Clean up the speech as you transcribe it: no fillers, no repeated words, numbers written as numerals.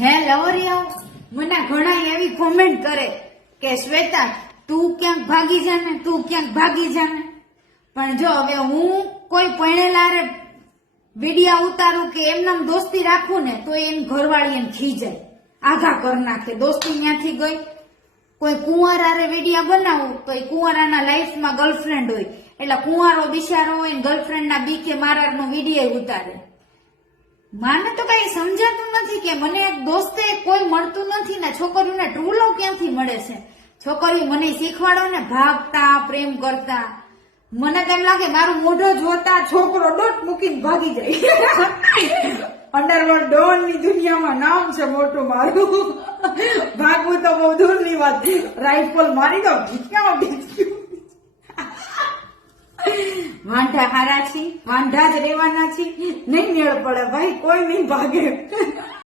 હે લવરિયાઓ, મને ઘણા એવી કોમેન્ટ કરે કે શ્વેતા તું ક્યાંક ભાગી જા ને, તું ક્યાંક ભાગી જા ને. પણ જો હવે હું કોઈ પરણેલા વિડિયા ઉતારું કે એમનામ દોસ્તી રાખું ને તો એમ ઘરવાળી એમ ખીજાય, આઘા કર નાખે. દોસ્તી ત્યાંથી ગઈ. કોઈ કુંવારારે વિડિયા બનાવું તો એ કુંવારાના લાઈફમાં ગર્લફ્રેન્ડ હોય એટલે કુંવારો બિચારો હોય ગર્લફ્રેન્ડના બીકે મારારનો વિડિયો ઉતારે. માને તો કઈ સમજાતું નથી કે મને એક દોસ્તે કોઈ મળતું નથી ને છોકરીઓને ટ્રુ લવ ક્યાંથી મળે છે. છોકરીઓ મને શીખવાડો ને ભાગતા પ્રેમ કરતા. મને તેમ લાગે મારું મોઢું જોતા છોકરો ડોટ મૂકીને ભાગી જાય. અંડરવર્લ્ડ ડોન ની દુનિયામાં નામ છે મોટું મારું. ભાગવું તો બહુ દૂરની વાત, રાઇફલ મારી દો ભીચક્યું. વાંઢા હારા છી, વાંઢા જ રહેવાના છી. નહીં મેળ પડે ભાઈ, કોઈ નહીં ભાગે.